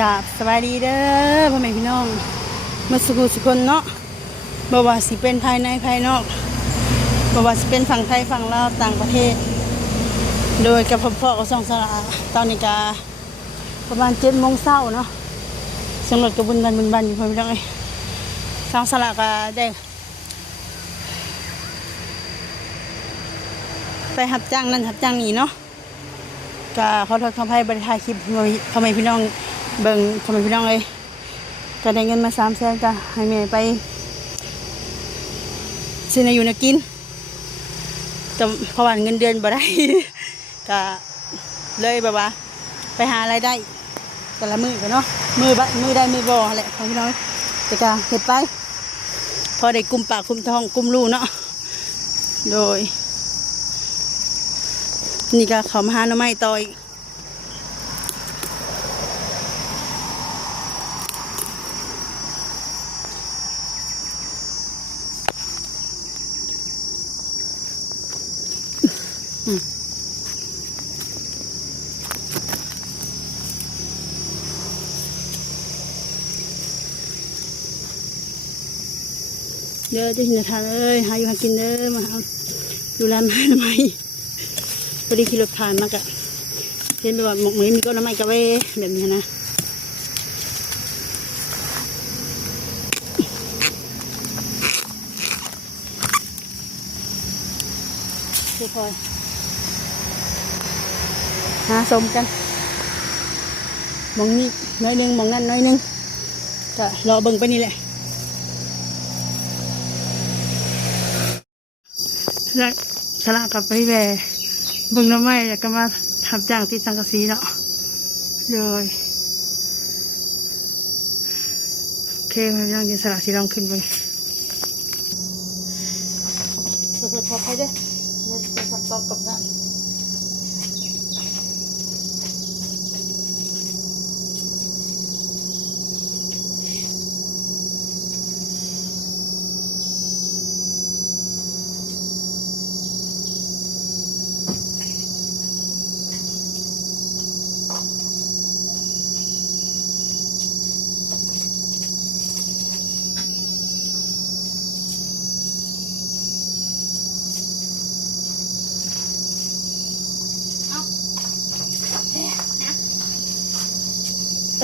กราบสวัสดีเด้อพ่อแม่พี่น้องมาสุขคนเนาะบ่ว่าสิเป็นภายในภายนอกบ่ว่าสิเป็นฝั่งไทยฝั่งลาวต่างประเทศโดยกับพ่อกับสองสลาตอนนี้ก็ประมาณ7 โมงเช้าเนาะสำรวจกับบุญบันอยู่พ่อแม่พี่น้องสองสลาก็ได้ไปรับจ้างนั่นรับจ้างนี่เนาะก็ขอโทษขออภัยบริษัทคลิปพ่อแม่พี่น้องเบิ่งพ่อแม่พี่น้องเลยก็ได้เงินมา300,000ก็ให้แม่ไปซื้อในอยู่ในกินแต่เพราะว่าเงินเดือนบ่ได้ ก็เลยแบบว่าไปหาอะไรได้แต่ละมือกันเนาะมือได้มือบ่แหละพ่อพี่น้องแต่ก็เฮ็ดไปพอได้กุมปากกุมท้องกุมรูเนาะโดยนี่ก็เขามาหาหน่อไม้ต่ออีกเด้อจะหินทานเอ้ยหาอยู่หากินเด้อมาเอาดูแลมาหน่อไม้พอดีขี่รถผ่านมากะเห็นแบบหมกเหมือนมีก้อนหน่อไม้กะเว้แบบนี้นะค่อยๆหาสมกันมองนี่น้อยนึงมองนั่นน้อยนึงก็รอเบิ่งไปนี่แหละสละกลับไปแหวเบิ่งน้ำไม้แล้วก็มาทำจ้างที่สังกะสีเนาะเลยโอเคมาย่างที่สละสีลองขึ้นไปสดๆพอไปด้วยเนี่ยจะสับตอบกับนั่น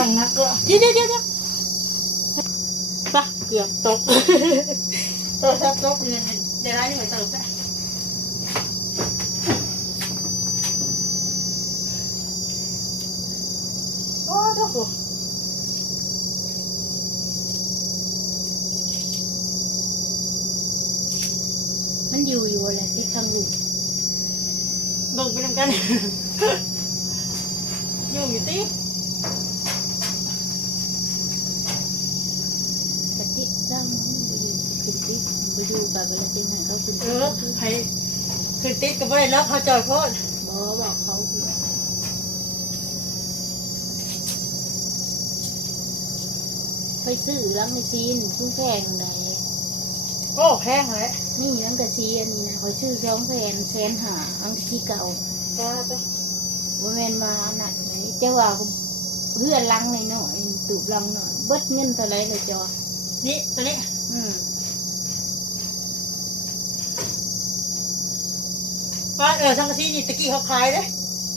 ตั้งนักก็เดี๋ยวปะเกือบตกตกเนี่ยเดี๋ยวร้านนี้เหมือนตกไปโอ้ตกมันอยู่อะไรที่ข้างลุงเบิ่งไปทำกัน อยู่ตีกะทิดั้งไปอยู่ขึ้นติดไปอยู่กับเวลาจริงให้เขาขึ้นให้คือติดกับอะไรแล้วเขาจอดโพดบอกเขาไปซื้อรังในซีนชุ่มแพงไหนโอ้แพงเลยนี่รังกะซีอันนี้นะคอยซื้อ2 แผ่น150,000รังกะซีเก่าจ้าบ่แม่นมาหนักไหนเจ้าว่าเพื่อนลังหน่อยตูบลังหน่อยเบิดเงินเท่าไรเลยจอนี่ตัวนี้ว่าทั้งที่นี่ตะกี้เขาขายเลย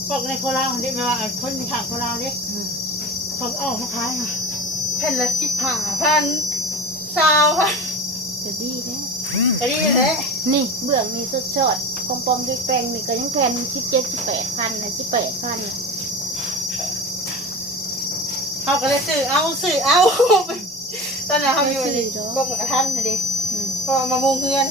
พวกในโคราชนี่มาคนในขางโคราชนี่เขาเขาขายแผ่นละ15,000 20,000ก็ดีนะก็ดีเลยนี่เบื้องนี่สดชดกองปองแป้งนี่ก็ยังแผ่น17-18,000นะ18,000นะเขาก็เลยซื้อเอาตอนนั้นเขาอยู่ในกบกระทันนะดิพอมามุงเงิน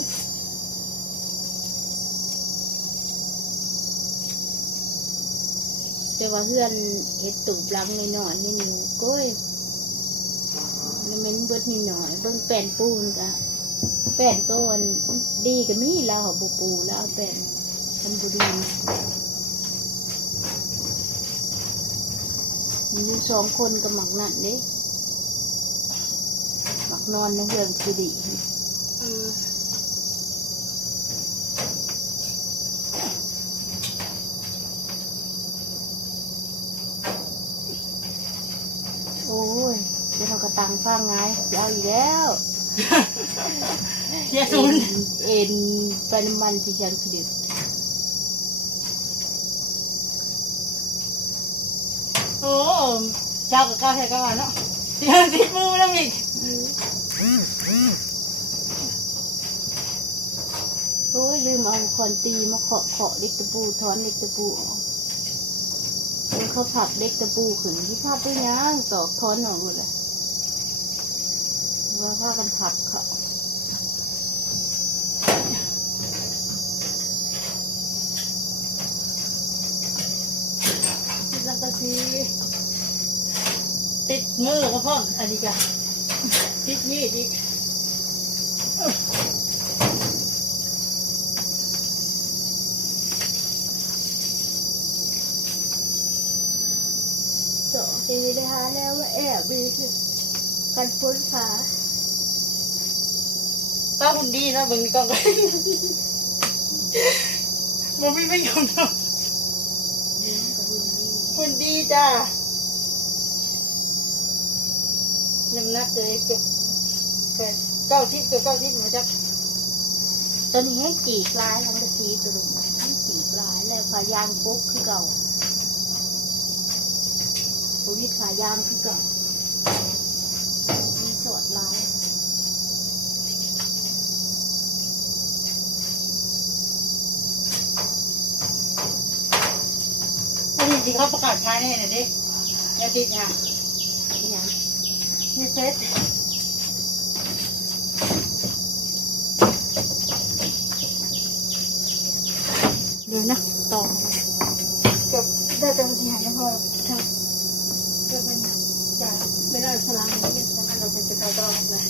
แต่ว่าเพื่อนเห็ดตูบลังหน่อยนี่นิ้วก้อยแล้วมันเบิดนิดหน่อยเบิ่งแป้นปูนกะแป้นต้นดีก็มีแล้วหอบปูแล้วแป้นมันบุรีมันอยู่2 คนกับหมักนั่นเด้หมักนอนในเรือนคือดี เขาก็ตังฟังไงเอาอีกแล้วเสียศูนย์เอ็นไปน้ำมันที่ฉันผลิตโอ้เจ้ากับก้าวแท้ก้าวเนาะเสียติดมือแล้วอีกโอ้ยลืมเอาคอนตีมาเคาะเล็กตะปูถอนเล็กตะปูออกเขาผับเล็กตะปูขึ้นที่ผับไปย่างตอกถอนออกหมดเลยว่าผ้ากันผับเขาสังกะสีติดมือก็พ่ออันนี้จ้ะติดมีดอีก2 ปีเลยฮะแล้วว่าแอบบีกันพ้นขาป้าคนดีนะบึงกล้องกันบ่มีประโยชน์เนาะคนดีจ้าน้ำหนักเลยเกือบ90 เกือบ90มาจากตอนนี้ให้จีกลายทั้งกระชีตัวลุงทั้งจีกลายแล้วพายางปุ๊บคือเก่าวิขายางคือเก่ามีสอดลายอันนี้จริงเขาประกาศใช้แน่เลยดิอย่าติดค่ะเนี่ยนี่เฟซเดี๋ยวนะต่อกับได้แต่ที่หายนะพ่อทั้งก็เป็นจากไม่ได้พลังไม่ได้ทำให้เราจะไปต่อเลย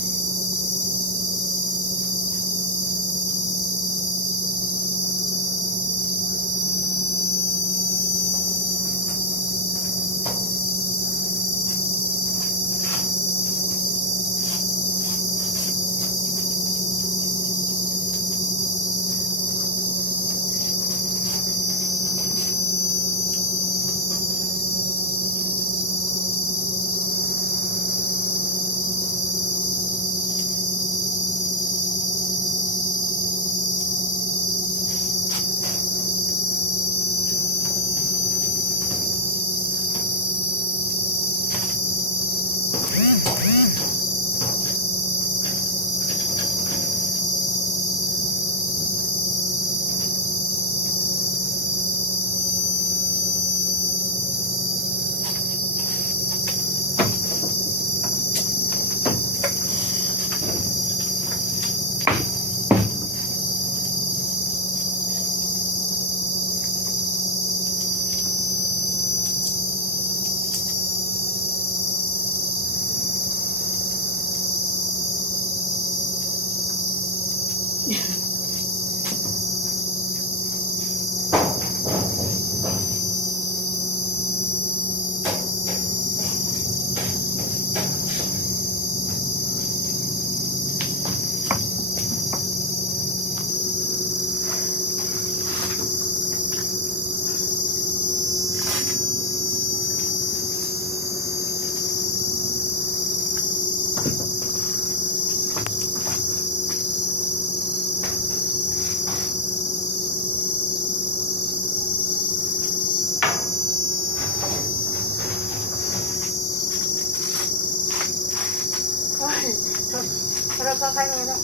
เราก็ใครเลยเนาะ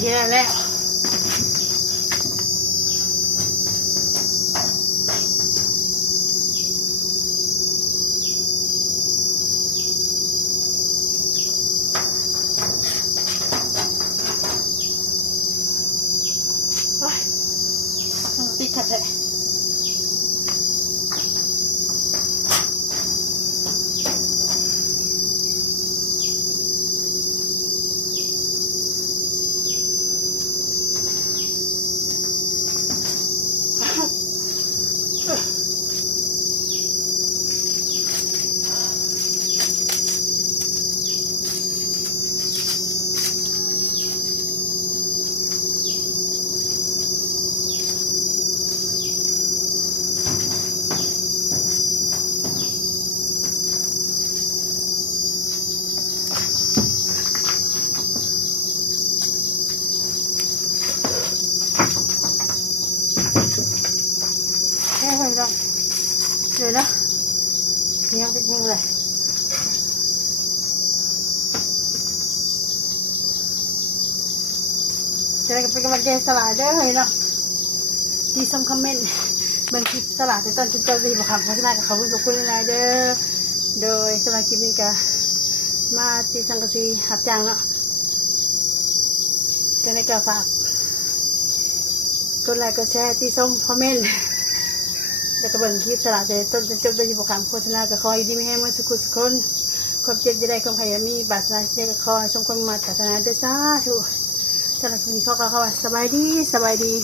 ที่ได้แล้วติดขัดเลยเดี๋ยวนะเนี่ยติดมือเลยจะได้เป็นกำลังใจสลายได้เลยเนาะดีสมคอมเมนต์บางคลิปสลายแต่ตอนจนดีบอกคำพัฒนากับเขาเป็นกับคุณนายเด้อโดยสมาคลิปนี้ก็มาตีสังกะสีหับจางเนาะจะได้กระฝากกดไลค์กดแชร์ตีส้มคอมเมนต์แล้วก็เบิ่งคลิปสละแต่ต้นจนจบโดยที่บอกคำโฆษณากับคอยดีไม่แห้งเมื่อสักคนความเจ็บจะได้ความขยันมีบาดสลายเจ็บกับคอยสมความมาตรฐานเด้อสาธุสำหรับวันนี้เขาก็เข้าสบายดี